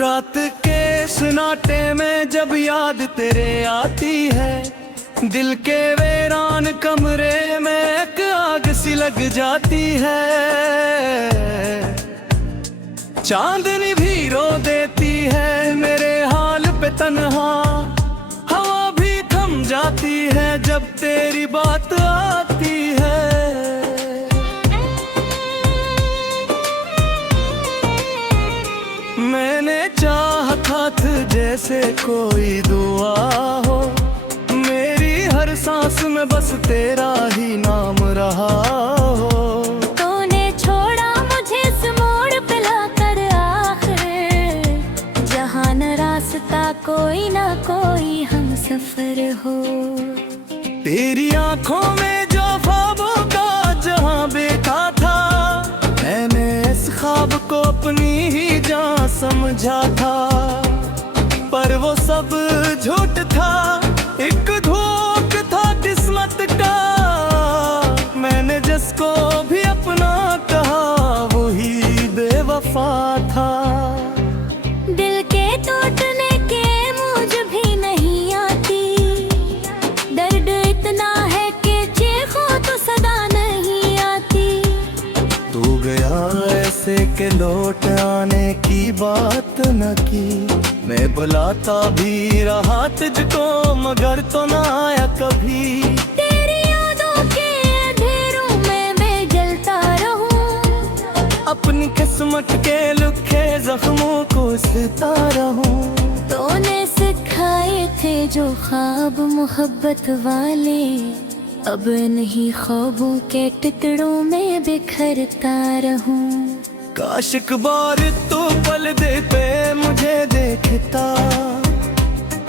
रात के सन्नाटे में जब याद तेरे आती है, दिल के वीरान कमरे में एक आग सी लग जाती है। चांदनी भी रो देती है मेरे हाल पे तन्हा, हवा भी थम जाती है जब तेरी बात आती है। मैंने चाहा था जैसे कोई दुआ हो, मेरी हर सांस में बस तेरा ही नाम रहा हो। तूने छोड़ा मुझे इस मोड़ पे लाकर आखिर, जहाँ न रास्ता कोई ना कोई हम सफर हो। तेरी आंखों में जो ख्वाबों का जहाँ बेटा था, मैंने इस ख्वाब को अपनी ही जान समझा था, पर वो सब झूठ था, एक धोख था किस्मत का। मैंने जिसको भी अपना कहा वही बेवफा था। दिल के टूटने के मुझ भी नहीं आती, दर्द इतना है कि चीखूं तो सदा नहीं आती। तू गया ऐसे के लौट आने की बात न की, मैं बुलाता भी रहा तुझको मगर तो ना आया कभी। तेरी यादों के अंधेरों में मैं जलता रहूं, अपनी किस्मत के लिखे जख्मों को सहता रहूं। तूने सिखाए थे जो ख्वाब मोहब्बत वाले, अब नहीं ख्वाबों के टुकड़ों में बिखरता रहूं। काश एक बार तू पल दे पे मुझे देखता,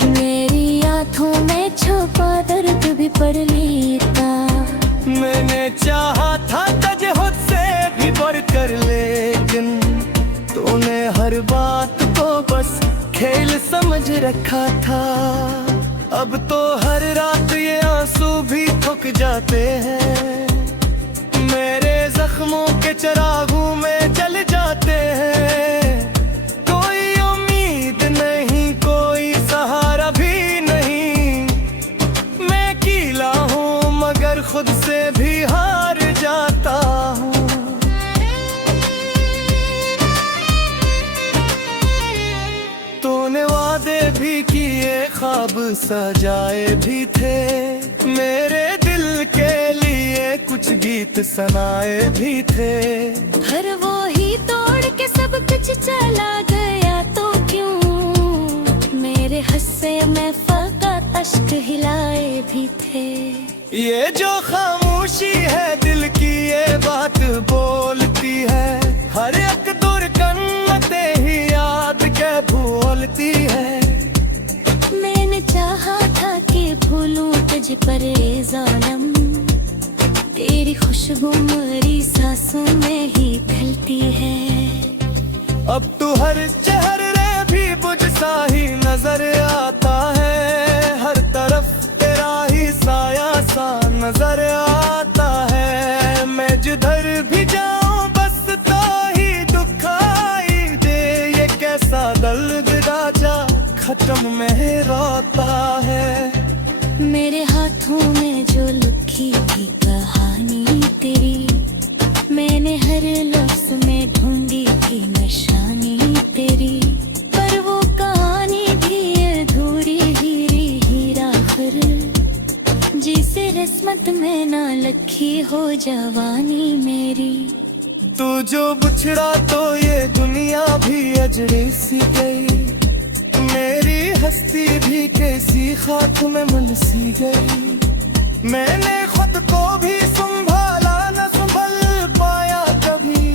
मेरी आंखों में छुपा दर्द भी पढ़ लेता। मैंने चाहा था तुझे खुद से भी बढ़ कर, लेकिन तूने हर बात को बस खेल समझ रखा था। अब तो हर रात ये आंसू भी थक जाते हैं, मेरे जख्मों के चरागों में जल जाते हैं। कोई उम्मीद नहीं, कोई सहारा भी नहीं, मैं अकेला हूँ मगर खुद से भी हार जाता हूँ। तूने वादे भी किए, ख्वाब सजाए भी थे, मेरे दिल के लिए कुछ गीत सुनाए भी थे। हर वो ही तोड़ के सब कुछ चला गया तो क्यों, मेरे हंसे में फकत अश्क हिलाए भी थे। ये जो खामोशी है दिल की ये बात बोलती है, हर एक दूर कन्नते ही याद के भूलती है। मैंने चाहा था कि भूलूं तुझ पर ये जालिम, तेरी खुशबू मेरी सांसों में ही ढलती है। अब तू हर चेहरे भी बुझ सा ही नजर आता है, हर तरफ तेरा ही साया सा नजर आता है। मैं जिधर भी जाऊं बस तो ही दुखाई दे, ये कैसा दर्द राजा खत्म में रोता है। मेरे हाथों में जो लिखी थी कहानी तेरी, मैंने हर लफ्ज में ढूंढी थी निशानी तेरी, पर वो कहानी भी अधूरी ही रही आखिर, जिसे किस्मत में ना लिखी हो जवानी मेरी। तू जो बिछड़ा तो ये दुनिया भी अजरे सी गई, मेरी हस्ती भी कैसी खाक में मनसी गई। मैंने खुद को भी संभाला न संभल पाया कभी,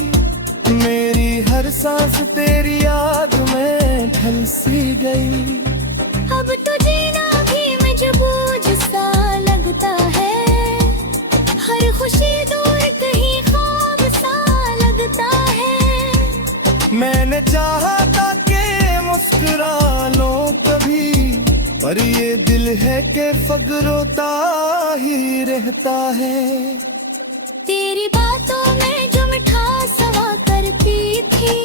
मेरी हर सांस तेरी याद में ढल सी गई। अब तो जीना भी मजबूर सा लगता है, हर खुशी दूर कहीं ख्वाब सा लगता है। मैंने चाहा था कि मुस्कुरा लो कभी, पर ये दिल है कि फगरोता ही रहता है। तेरी बातों में जो मिठास समा करती थी,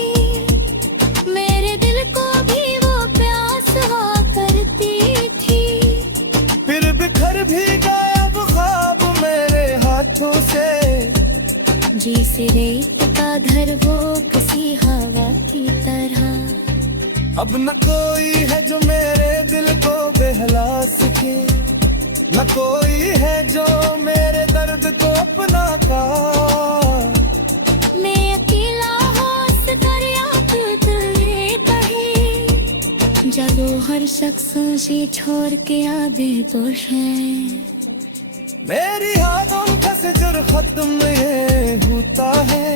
मेरे दिल को भी गायब ख्वाब मेरे हाथों से। जैसे रेत का घर वो किसी हवा की तरह। अब न कोई है जो मेरे दिल को बहला सके, न कोई है जो मेरे दर्द को अपना का। मैं अकेला होश दरिया तुझे कहे, जब हर शख्स मुझे छोड़ के आगे तो है। मेरी यादों का सजर खत्म ये होता है,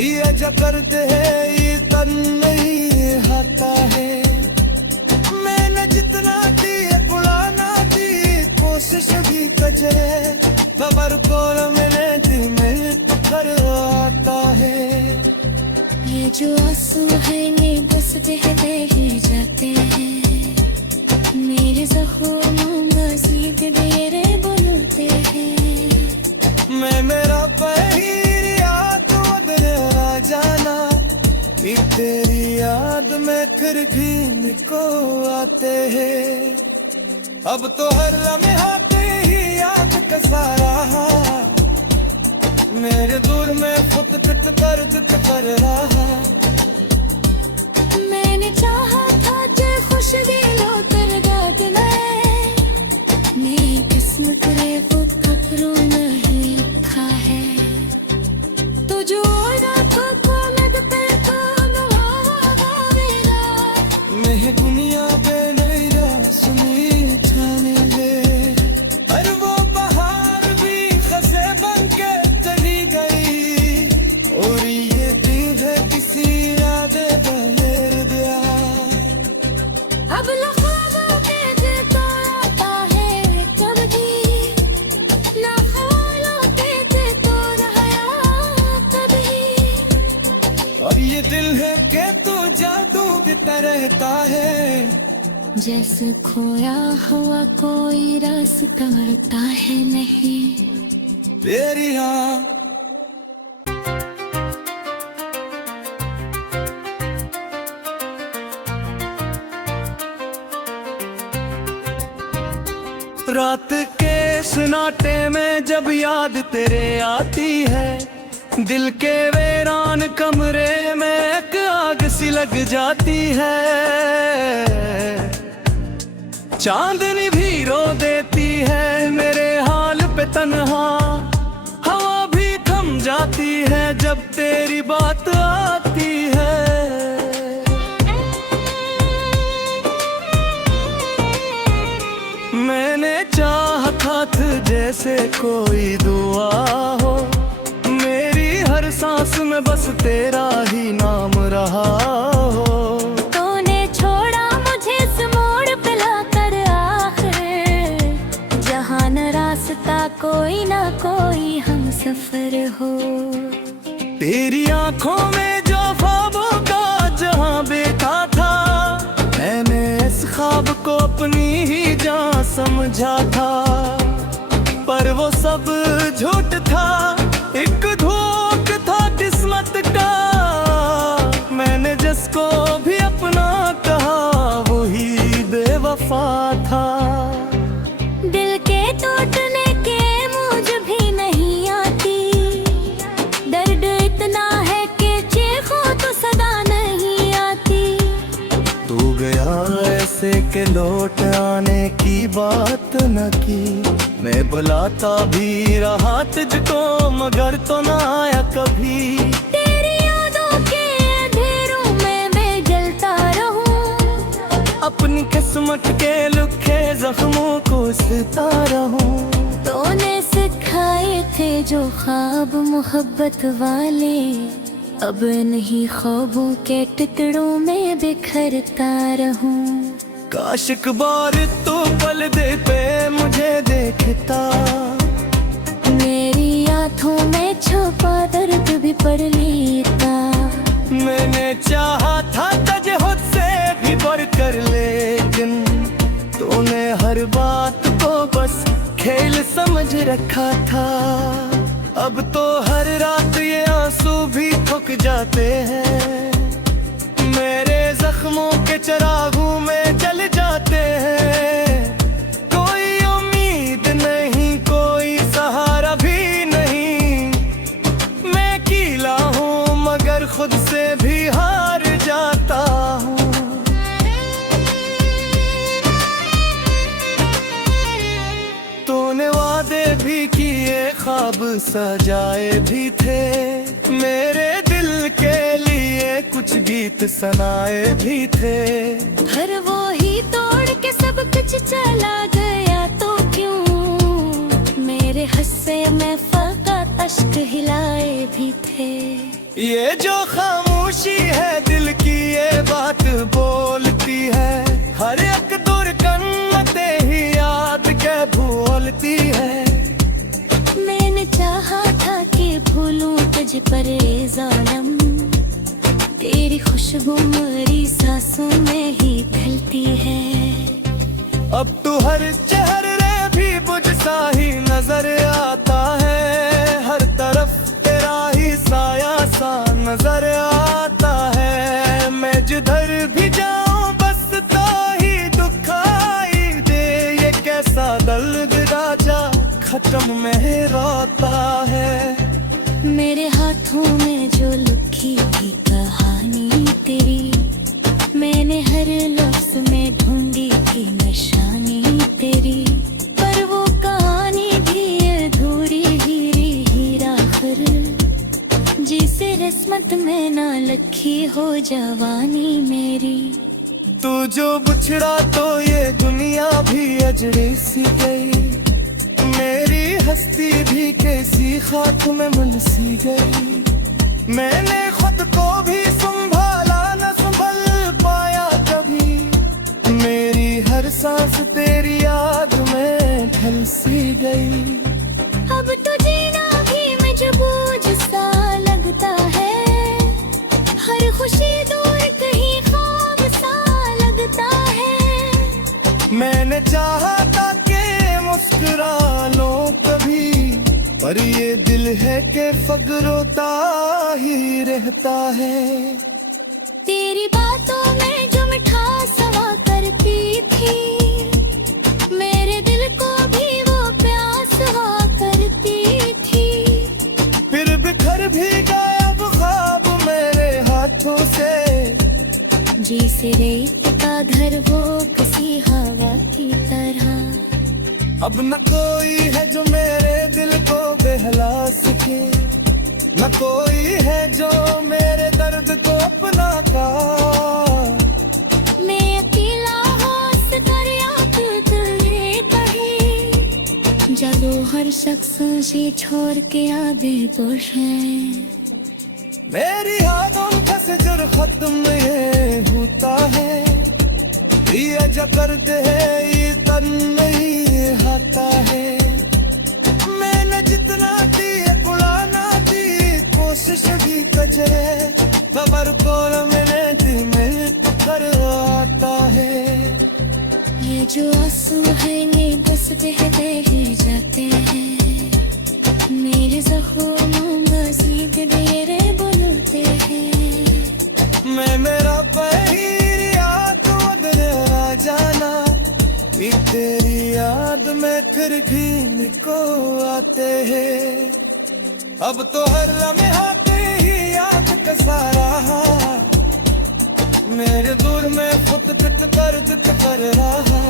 ये जो करते है ये तन नहीं आता है। मैंने जितना दी बुलाना दी कोशिश भी कजरे, खबर को मैंने दिल में तो कर आता है। ये जो आंसू है ये बस बहते ही जाते हैं, मेरे ज़ख्मों मज़ीद मेरे बुलते हैं। मैं मेरा पहीर याद उधर आ जाना, कि तेरी याद में फिर भी निको आते हैं। अब तो हर लम्हा ही याद का सारा, मेरे दूर में खुद पिट दर्द कर रहा। मैंने चाहा था जो खुश दिलों कर गाद मेरी किस्मत रे वो खबरों नहीं लिखा है। तो जो रातों को लगते तो मेरा मैं दुनिया बेनैरा सुनी छाने ले। पर वो बहार भी खसे बन के चली गई, और ये दिन है किसी याद बहेर दिया। अब लख्वाबों के दिल तो आता है कब भी, ना ख्यालों के दिल तो रहा कभी। और ये दिल है कि तू जादू देता रहता है, जैसे खोया हुआ कोई रास्ता मिलता है नहीं। तेरी हाँ रात के सन्नाटे में जब याद तेरे आती है, दिल के वीरान कमरे में एक आग सी लग जाती है। चांदनी भी रो देती है मेरे हाल पे तन्हा, हवा भी थम जाती है जब तेरी बात आती है। मैंने चाहा था जैसे कोई दुआ हो, मेरी हर सांस में बस तेरा ही नाम रहा हो। तूने छोड़ा मुझे इस मोड़ पे लाकर आखिर, जहाँ न रास्ता कोई ना कोई हम सफर हो। तेरी आंखों में जो ख्वाबों का जहां बेटा था, मैंने इस ख्वाब को अपनी ही जान समझा था। पर वो सब झूठ था, एक धोख था किस्मत का। मैंने जिसको भी अपना कहा वही बेवफा था। दिल के टूटने के मुझे भी नहीं आती, दर्द इतना है कि चीखों तो सदा नहीं आती। तू गया ऐसे के लौट आने की बात न की, मैं बुलाता भी रहा तुझको मगर तो ना आया कभी। तेरी यादों के अंधेरों में मैं जलता रहूं, अपनी किस्मत के लुखे जख्मों को सहता रहूं। तूने सिखाए थे जो ख्वाब मोहब्बत वाले, अब नहीं ख्वाबों के टुकड़ों में बिखरता रहूं। काश एक बार तू पल दे पे मुझे देखता, मेरी आंखों में छुपा दर्द भी पढ़ लेता। मैंने चाहा था तुझे खुद से भी बढ़ कर, लेकिन तूने हर बात को बस खेल समझ रखा था। अब तो हर रात ये आंसू भी थक जाते हैं, मेरे जख्मों के चिरागों में जल जाते हैं। कोई उम्मीद तूने वादे भी किए, ख्वाब सजाए भी थे, मेरे दिल के लिए कुछ गीत सुनाए भी थे। हर वो ही तोड़ के सब कुछ चला गया तो क्यों, मेरे हंसे में फकत अश्क हिलाए भी थे। ये जो खामोशी है दिल की ये बात बोलती है, हर एक दूर कन्नते ही याद के भूलती है। मैंने चाहा था कि भूलूं तुझ पर ये ज़ालिम, तेरी खुशबू मेरी सांसों में ही ढलती है। अब तू हर चेहरे भी बुझ सा ही नजर आता है, हर तरफ तेरा ही साया सा नजर आता है। मैं जिधर भी जाऊं बस तो ही दुखाई दे, ये कैसा दर्द राजा खत्म में रोता है। मेरे हाथों में जो लिखी थी कहानी तेरी, मैंने हर लफ्ज में ढूंढी थी निशानी तेरी, पर वो कहानी भी अधूरी ही आखिर, जिसे किस्मत में ना लिखी हो जवानी मेरी। तू जो बुछड़ा तो ये दुनिया भी अजड़ी सी गई, मेरी हस्ती भी कैसी खाक में मुलसी गई। मैंने खुद को भी संभाला न संभल पाया कभी, मेरी हर सांस तेरी याद में ढल सी गई। अब तो जीना भी मजबूर सा लगता है, हर खुशी दूर कहीं ख्वाब सा लगता है। मैंने चाहा था कि मुस्कुरा लो कभी, पर ये दिल है कि फगरोता ही रहता है। तेरी बातों में जो मिठास हवा करती थी, मेरे दिल को भी वो प्यास हुआ करती थी। फिर बिखर भी गया वो ख्वाब मेरे हाथों से, जैसे रेत का घर वो किसी हवा की तरह। अब न कोई है जो मेरे दिल को बहला सके, न कोई है जो मेरे दर्द को अपना का। मैं अकेला होश दरिया तुझे कहीं, जब हर शख्स से छोड़ के आगे बढ़े। मेरी यादों का सजर खत्म ये होता है, ये जकरते है ये तन नहीं आता है। मैंने जितना दी बुलाना दी कोशिश भी कजे, खबर को मैंने दिल में कर आता है। ये जो आंसू है ये बस बहते ही जाते हैं, मेरे ज़ख्मों मज़ीद मेरे बुलते हैं। मैं मेरा पहली याद उधर आ जाना, कि तेरी याद में फिर भी को आते हैं। अब तो हर लम्हा ही याद का सारा, मेरे दूर में खुद पिट दर्द कर रहा।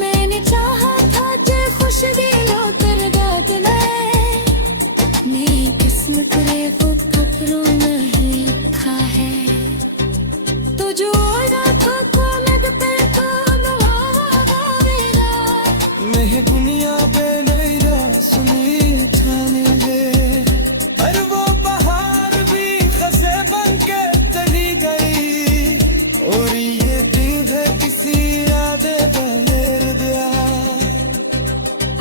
मैंने चाहा था जो खुश दिलों कर दाद लाए, मेरी किस्मत रे खुद कपड़ों में ही लिखा है। तो जो रातों को लगते तो नवावेरा, मैं दुनिया बेनैरा सुनी ठाने गे। हर वो बहार भी खसे बन के चली गई, और ये दिन है किसी याद बहेर दिया।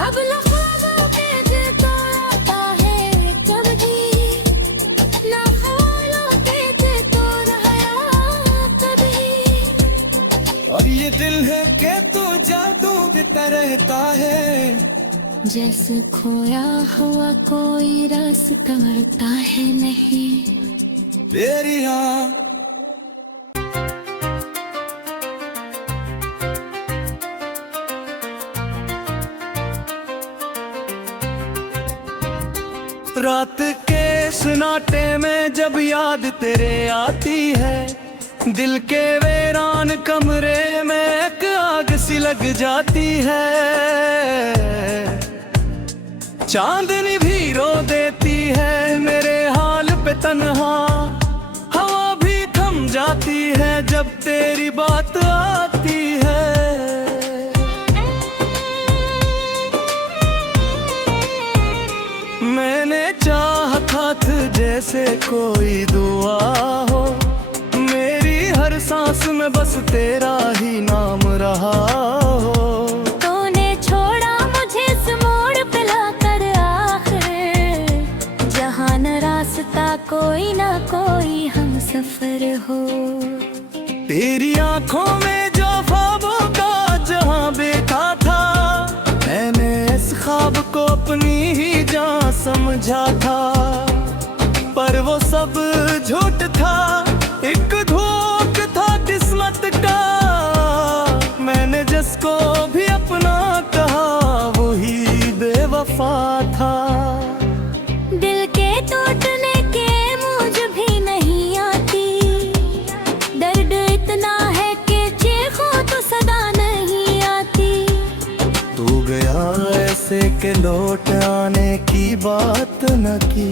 अब लख्वाबों के दिल तोड़ता है कभी, ना ख्यालों के दिल तोड़ रहा कभी। और ये दिल है कि तू जादू देता रहता है, जैसे खोया हुआ कोई रास्ता मिलता है नहीं। तेरी याद रात के सन्नाटे में जब याद तेरे आती है, दिल के वीरान कमरे में एक आग सी लग जाती है, चांदनी भी रो देती है मेरे हाल पे तन्हा, हवा भी थम जाती है जब तेरी बात आती है। मैंने चाहा था जैसे कोई दुआ हो, मेरी हर सांस में बस तेरा ही नाम रहा हो। तूने छोड़ा मुझे इस मोड़ पे लाकर आखिर, जहाँ न रास्ता कोई ना कोई हम सफर हो। तेरी आंखों में जो ख्वाबों का जहां देखा था, मैंने इस ख्वाब को अपनी ही जान समझा था, पर वो सब झूठ था, एक धोख था किस्मत का। मैंने जिसको भी अपना कहा वही बेवफा था। दिल के टूटने के मुझ भी नहीं आती, दर्द इतना है कि चीखों तो सदा नहीं आती। तू गया ऐसे के लौट आने की बात न की,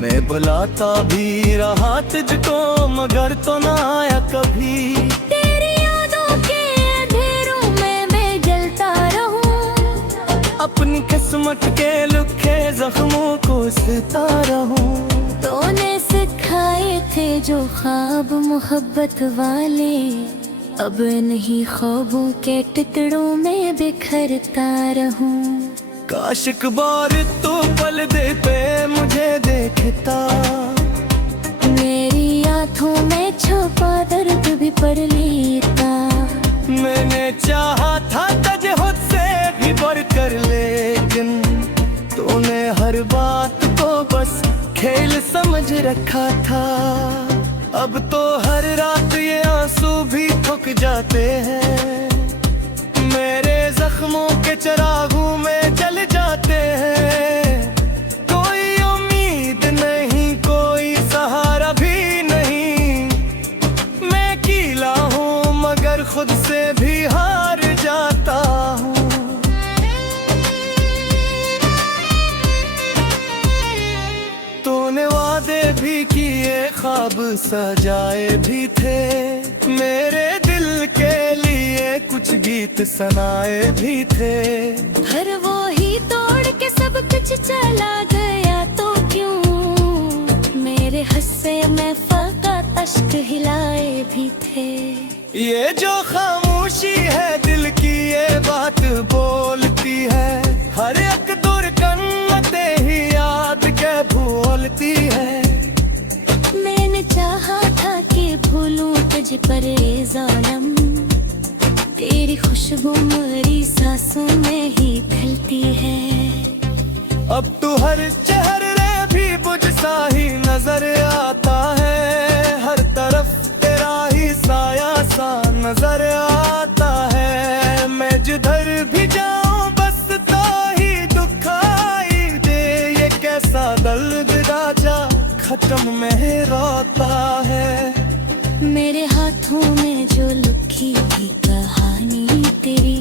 मैं बुलाता भी रहा तुझको मगर तो ना आया कभी। तेरी यादों के अंधेरों में मैं जलता रहूं, अपनी किस्मत के लिखे जख्मों को सहता रहूं। तूने सिखाए थे जो ख्वाब मोहब्बत वाले, अब नहीं ख्वाबों के टुकड़ों में बिखरता रहूं। काश एक बार तो पल दे पे मुझे देखता, मेरी आंखों में छुपा दर्द भी पढ़ लेता। मैंने चाहा था तुझे खुद से भी बढ़ कर, लेकिन तूने हर बात को बस खेल समझ रखा था। अब तो हर रात ये आंसू भी थक जाते हैं, मेरे जख्मों के चिरागों में जल जाते हैं। कोई उम्मीद नहीं, कोई सहारा भी नहीं, मैं अकेला हूँ मगर खुद से भी हार जाता हूँ। तूने वादे भी किए, ख्वाब सजाए भी थे, मेरे दिल के लिए कुछ गीत सुनाए भी थे। हर वो ही तोड़ के सब कुछ चला गया तो क्यों, मेरे हंसे में फकत अश्क हिलाए भी थे। ये जो खामोशी है दिल की ये बात बोलती है, हर एक दूर कन्नते ही याद के भूलती है। मैंने चाहा था कि भूलूं तुझ पर ये जालिम, तेरी खुशबू मेरी सांसों में ही ढलती है। अब तू हर चेहरे भी बुझ सा ही नजर आता है, हर तरफ तेरा ही साया सा नजर आता है। मैं जिधर भी जाऊं बस तो ही दुखाई दे, ये कैसा दर्द राजा खत्म में रोता है। मेरे हाथों में जो लिखी थी कहानी तेरी,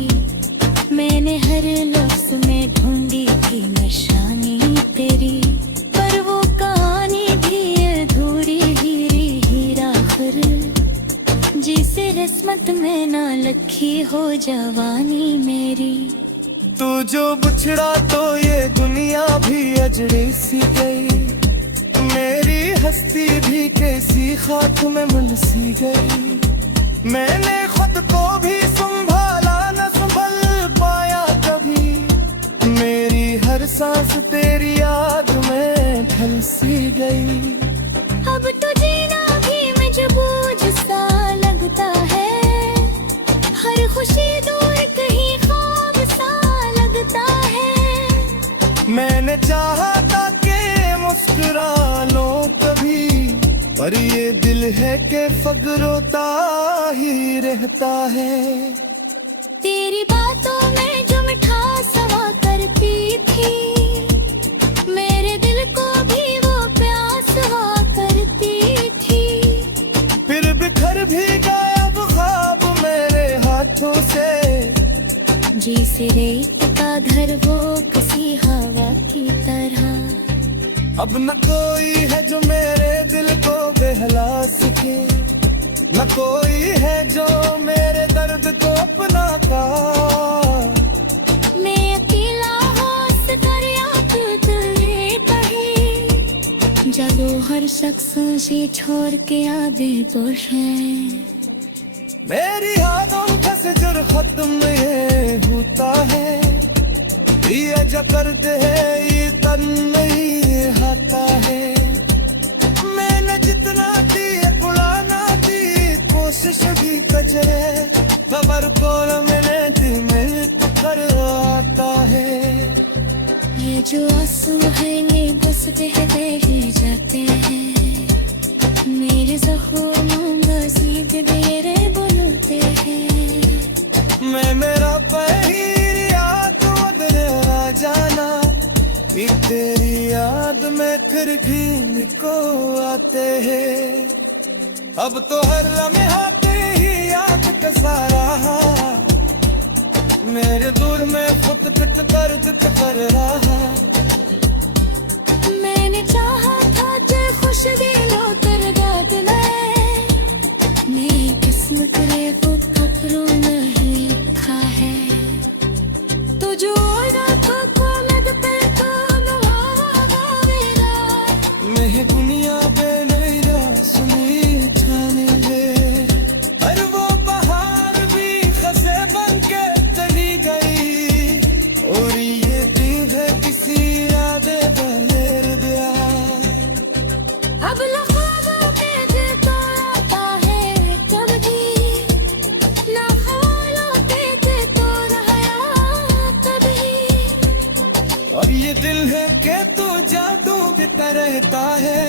मैंने हर लफ्ज में ढूंढी थी निशानी तेरी, पर वो कहानी भी अधूरी ही रही आखिर, जिसे किस्मत में ना लिखी हो जवानी मेरी। तू जो बिछड़ा तो ये दुनिया भी अजड़ी सी गई, मेरी हस्ती भी कैसी खाक में मुनसी गई। मैंने खुद को भी संभाला न संभल पाया कभी, मेरी हर सांस तेरी याद में ढल सी गई। अब तो जीना भी मजबूर सा लगता है, हर खुशी दूर कहीं ख्वाब सा लगता है। मैंने चाहा था कि मुस्कुरा लो कभी, पर ये दिल है कि फगरोता ही रहता है। तेरी बातों में जो मिठास हवा करती थी, मेरे दिल को भी वो प्यास हुआ करती थी। फिर बिखर भी रेत का घर वो किसी हवा की तरह। अब न कोई है जो मेरे दिल को बहला सके, न कोई है जो मेरे दर्द को अपना पा। मैं अकेला होश कर याद तुझे कहीं, जब हर शख्स मुझे छोड़ के आगे कुछ है। मेरी यादों का सजर खत्म ये होता है, ये जो करते है ये तन नहीं आता है। मैंने जितना दी बुलाना दी कोशिश भी कजरे, खबर को मैंने दिल में कर आता है। ये जो आंसू है ये बस बहते ही जाते हैं, मेरे ज़ख्मों मज़ीद मेरे बुलते हैं। मैं मेरा पहिर याद उधर आ जाना, कि तेरी याद में फिर भी निको आते हैं। अब तो हर लम्हे आते ही याद का सारा, मेरे दूर में खुद पिट दर्द कर रहा। मैंने चाहा था जो खुश दिलों कर गात मेरी किस्मत रे वो खबरों नहीं लिखा है। तो जो ना था कोलद पे तो मेरा, मैं दुनिया बेनैरा सुनी जाने दे। हर वो बहार भी खसे बन के चली गई, और ये दिन है किसी याद बहेर दिया। अब लख्वाबों के दिल तो आता है कब भी, ना ख्यालों के दिल तो रहा कभी। और ये दिल है कि तू जादू बिता रहता है,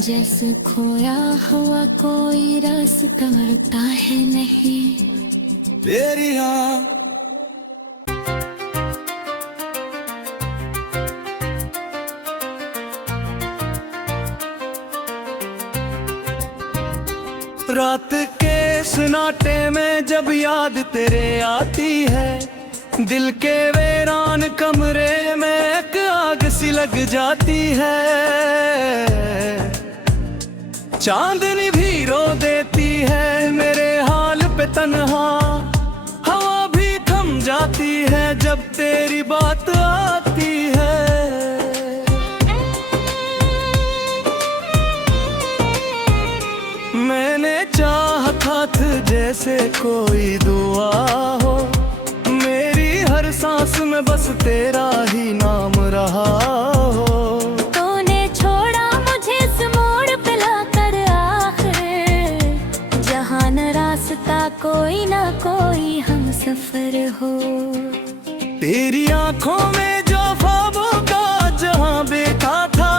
जैसे खोया हुआ कोई रास्ता मिलता है नहीं। तेरी हाँ रात के सन्नाटे में जब याद तेरे आती है, दिल के वीरान कमरे में एक आग सी लग जाती है। चांदनी भी रो देती है मेरे हाल पे तन्हा, हवा भी थम जाती है जब तेरी बात आती है। मैंने चाहा था जैसे कोई दुआ हो, मेरी हर सांस में बस तेरा ही नाम रहा हो। तूने छोड़ा मुझे इस मोड़ पे लाकर आखिर, जहाँ न रास्ता कोई ना कोई हम सफर हो। तेरी आंखों में जो ख्वाबों का जहां देखा था,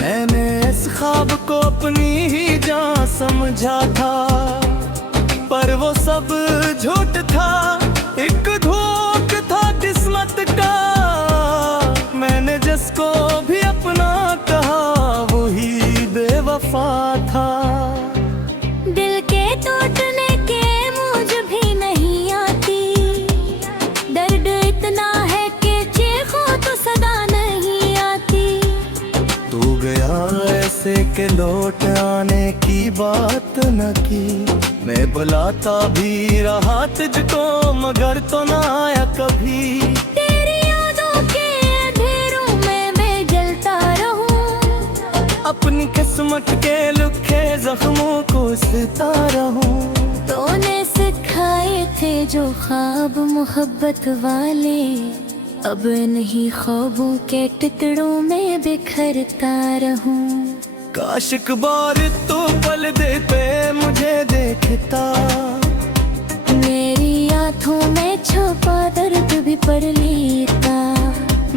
मैंने इस ख्वाब को अपनी ही जान समझा था। पर वो सब झूठ था, एक धोख था किस्मत का। मैंने जिसको भी अपना कहा वही बेवफा था। दिल के टूटने के मुझ भी नहीं आती, दर्द इतना है कि चीखों तो सदा नहीं आती। तू गया ऐसे के लौट आने की बात न की, मैं बुलाता भी रहा तुझको मगर तो ना आया कभी। तेरी यादों के अंधेरों में मैं जलता रहूं, अपनी किस्मत के लुखे जख्मों को सहता रहूं। तूने सिखाए थे जो ख्वाब मोहब्बत वाले, अब नहीं ख्वाबों के टुकड़ों में बिखरता रहूं। काश एक बार तू पल देते मुझे देखता, मेरी आंखों में छुपा दर्द भी पढ़ लेता।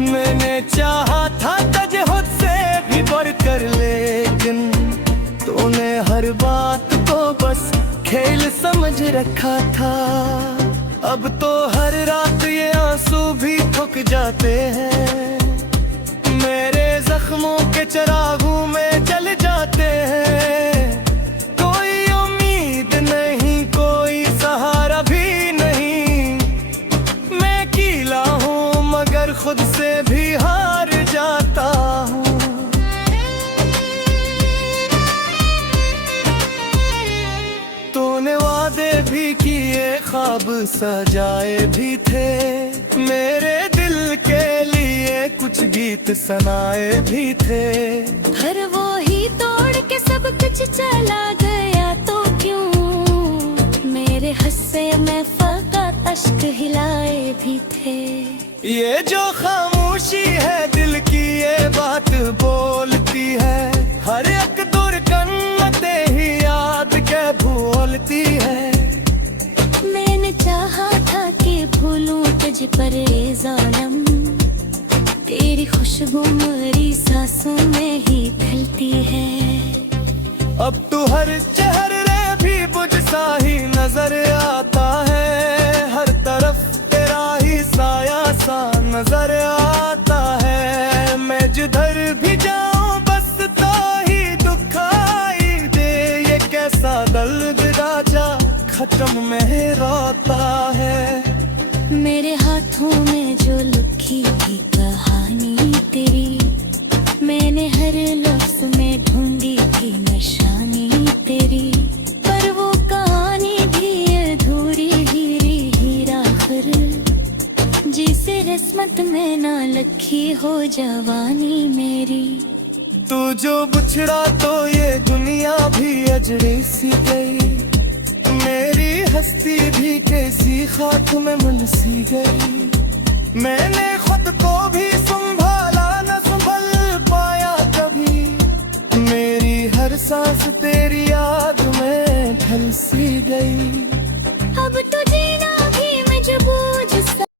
मैंने चाहा था तुझे खुद से भी बढ़ कर, लेकिन तूने हर बात को बस खेल समझ रखा था। अब तो हर रात ये आंसू भी थक जाते हैं, मेरे जख्मों के चिरागों में जल जाते हैं। कोई उम्मीद नहीं, कोई सहारा भी नहीं, मैं की खुद से भी हार जाता हूँ। तूने वादे भी किए, ख्वाब सजाए भी थे, मेरे दिल के लिए कुछ गीत सुनाए भी थे। हर वो ही तोड़ के सब कुछ चला गया तो क्यों, मेरे हंसे में फकत अश्क हिलाए भी थे। ये जो खामोशी है दिल की ये बात बोलती है, हर एक दूर कन्नते ही याद के भूलती है। मैंने चाहा था कि भूलूं तुझ पर ये जालिम, तेरी खुशबू मेरी सांसों में ही फैलती है। अब तू हर चेहरे भी बुझ सा ही नजर आता है, हर तरफ तेरा ही साया सा नजर आता है। मैं जिधर भी जाऊं बस तो ही दुखाई दे, ये कैसा दर्द राजा खत्म में रोता है। मेरे हाथों में जो लिखी थी कहानी तेरी, मैंने हर लफ्ज में ढूंढी थी निशानी तेरी, पर वो कहानी भी अधूरी ही आखिर, जिसे किस्मत में ना लिखी हो जवानी मेरी। तू जो बुछड़ा तो ये दुनिया भी अजड़ी सी गई, मेरी हस्ती भी कैसी खाक में मुलसी गई। मैंने खुद को भी संभाला न संभल पाया कभी, मेरी हर सांस तेरी याद में ढल सी गई।